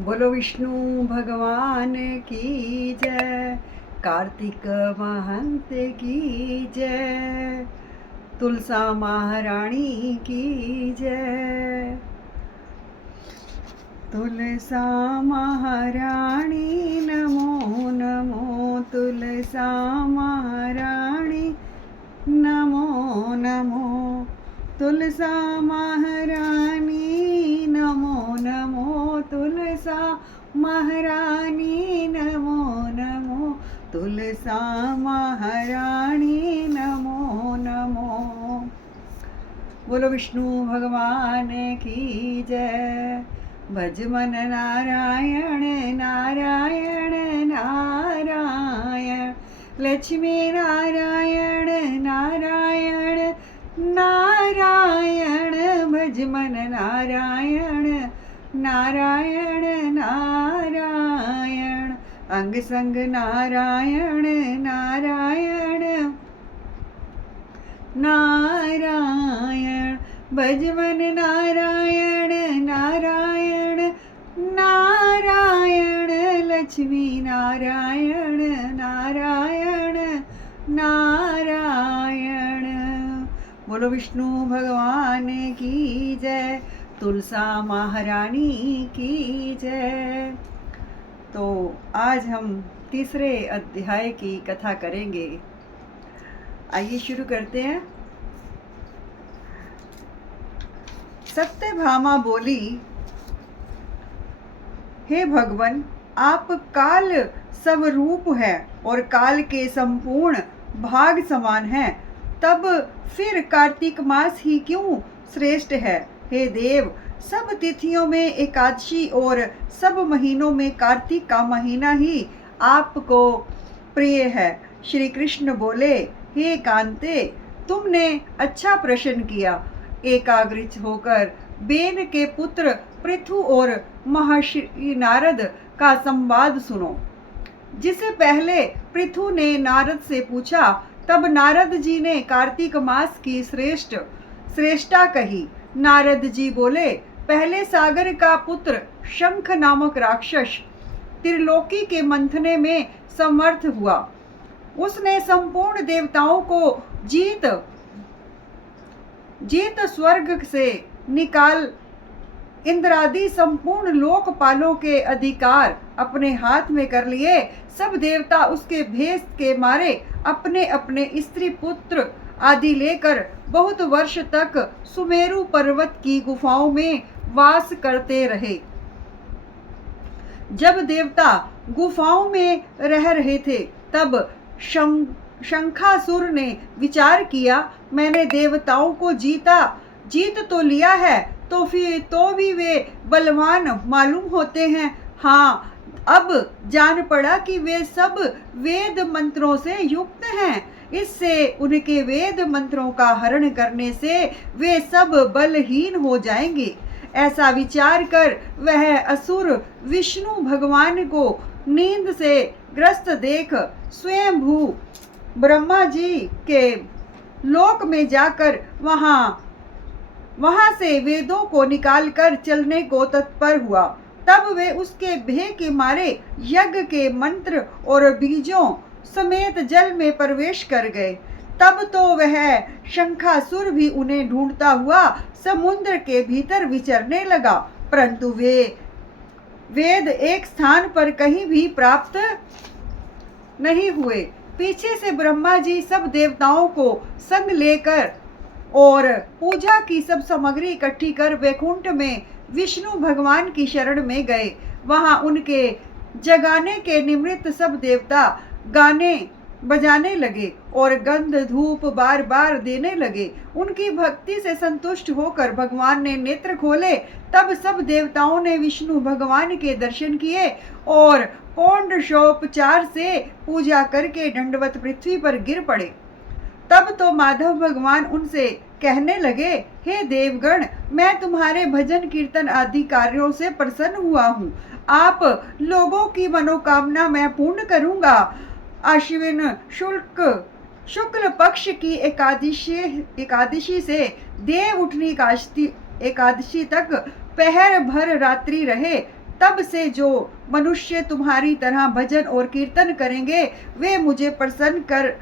बोलो विष्णु भगवान की जय, कार्तिक महंत की जय, तुलसा महारानी की जय। तुलसा महारानी नमो नमो, तुलसा महारानी नमो नमो, तुलसा महारानी नमो नमो, तुलसा महारानी नमो नमो, तुलसा महारानी नमो नमो। बोलो विष्णु भगवान की जय। भज मन नारायण नारायण नारायण, लक्ष्मी नारायण नारायण नारायण, भज मन नारायण नारायण नारायण, अंग संग नारायण नारायण नारायण, भज मन नारायण नारायण नारायण, लक्ष्मी नारायण नारायण नारायण। बोलो विष्णु भगवान की जय, तुलसा महारानी की जय। तो आज हम तीसरे अध्याय की कथा करेंगे। आइए शुरू करते हैं। सत्यभामा बोली, हे भगवान, आप काल स्वरूप है और काल के संपूर्ण भाग समान हैं, तब फिर कार्तिक मास ही क्यों श्रेष्ठ है? हे देव, सब तिथियों में एकादशी और सब महीनों में कार्तिक का महीना ही आपको प्रिय है। श्री कृष्ण बोले, हे कांते, तुमने अच्छा प्रश्न किया। एकाग्रित होकर बेन के पुत्र पृथु और महर्षि नारद का संवाद सुनो। जिसे पहले पृथु ने नारद से पूछा, तब नारद जी ने कार्तिक मास की श्रेष्ठता कही। नारद जी बोले, पहले सागर का पुत्र शंख नामक राक्षस त्रिलोकी के मंथने में समर्थ हुआ। उसने संपूर्ण देवताओं को जीत स्वर्ग से निकाल इंद्रादि संपूर्ण लोकपालों के अधिकार अपने हाथ में कर लिए। सब देवता उसके भेष के मारे अपने अपने स्त्री पुत्र आदि लेकर बहुत वर्ष तक सुमेरु पर्वत की गुफाओं में वास करते रहे। जब देवता गुफाओं में रह रहे थे, तब शंखासुर ने विचार किया, मैंने देवताओं को जीत तो लिया है, तो भी वे बलवान मालूम होते हैं। हाँ, अब जान पड़ा कि वे सब वेद मंत्रों से युक्त हैं। इससे उनके वेद मंत्रों का हरण करने से वे सब बलहीन हो जाएंगे। ऐसा विचार कर वह असुर विष्णु भगवान को नींद से ग्रस्त देख स्वयं भू ब्रह्मा जी के लोक में जाकर वहां से वेदों को निकालकर चलने को तत्पर हुआ। तब वे उसके भय के मारे यज्ञ के मंत्र और बीजों समेत जल में प्रवेश कर गए। तब तो वह शंखासुर भी उन्हें ढूंढता हुआ समुद्र के भीतर विचरने लगा, परंतु वे वेद एक स्थान पर कहीं भी प्राप्त नहीं हुए। पीछे से ब्रह्मा जी सब देवताओं को संग लेकर और पूजा की सब सामग्री इकट्ठी कर वैकुंठ में विष्णु भगवान की शरण में गए। वहां उनके जगाने के निमित्त सब देवता गाने बजाने लगे और गंध धूप बार बार देने लगे। उनकी भक्ति से संतुष्ट होकर भगवान ने नेत्र खोले। तब सब देवताओं ने विष्णु भगवान के दर्शन किए और पौंड्रोपचार से पूजा करके दंडवत पृथ्वी पर गिर पड़े। तब तो माधव भगवान उनसे कहने लगे, हे देवगण, मैं तुम्हारे भजन कीर्तन आदि कार्यों से प्रसन्न हुआ हूँ। आप लोगों की मनोकामना मैं पूर्ण करूँगा। आश्विन शुक्ल पक्ष की एकादशी से देव उठनी एकादशी तक पहर भर रात्रि रहे। तब से जो मनुष्य तुम्हारी तरह भजन और कीर्तन करेंगे वे मुझे प्रसन्न कर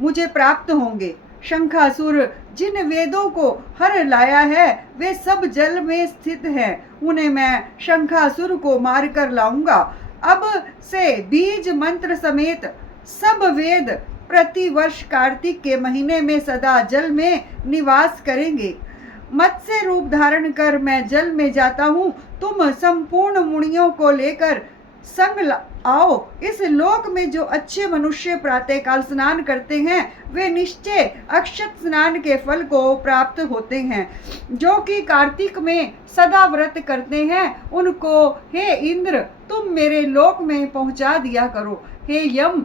मुझे प्राप्त होंगे। शंखासुर जिन वेदों को हर लाया है वे सब जल में स्थित हैं, उन्हें मैं शंखासुर को मार कर लाऊंगा। अब से बीज मंत्र समेत सब वेद प्रति वर्ष कार्तिक के महीने में सदा जल में निवास करेंगे। मत्स्य रूप धारण कर मैं जल में जाता हूँ, तुम संपूर्ण मुनियों को लेकर संग आओ। इस लोक में जो अच्छे मनुष्य प्रातःकाल स्नान करते हैं वे निश्चय अक्षत स्नान के फल को प्राप्त होते हैं। जो कि कार्तिक में सदा व्रत करते हैं उनको हे इंद्र तुम मेरे लोक में पहुंचा दिया करो। हे यम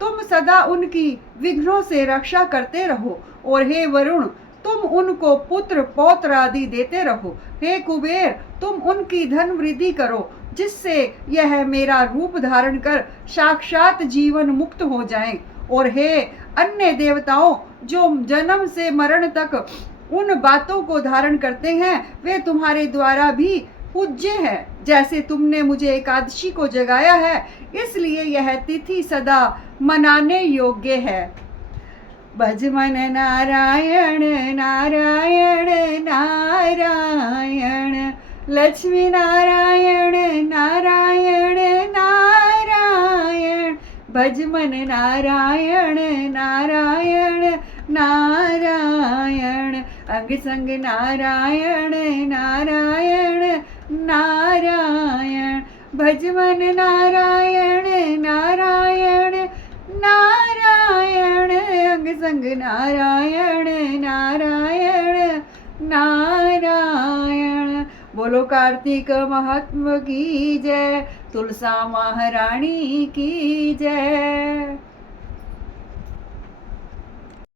तुम सदा उनकी विघ्नों से रक्षा करते रहो, और हे वरुण तुम उनको पुत्र पौत्र आदि देते रहो। हे कुबेर तुम उनकी धन वृद्धि करो, जिससे यह मेरा रूप धारण कर साक्षात जीवन मुक्त हो जाएं। और हे अन्य देवताओं जो जन्म से मरण तक उन बातों को धारण करते हैं वे तुम्हारे द्वारा भी पूज्य है। जैसे तुमने मुझे एकादशी को जगाया है इसलिए यह तिथि सदा मनाने योग्य है। भज मन नारायण नारायण नारायण, लक्ष्मी नारायण नारायण नारायण। भज मन नारायण नारायण नारायण, अंग संग नारायण नारायण नारायण। भज मन नारायण नारायण नारायण, अंग संग नारायण नारायण नारायण। बोलो कार्तिक महात्मा की जय, तुलसा महारानी की जय।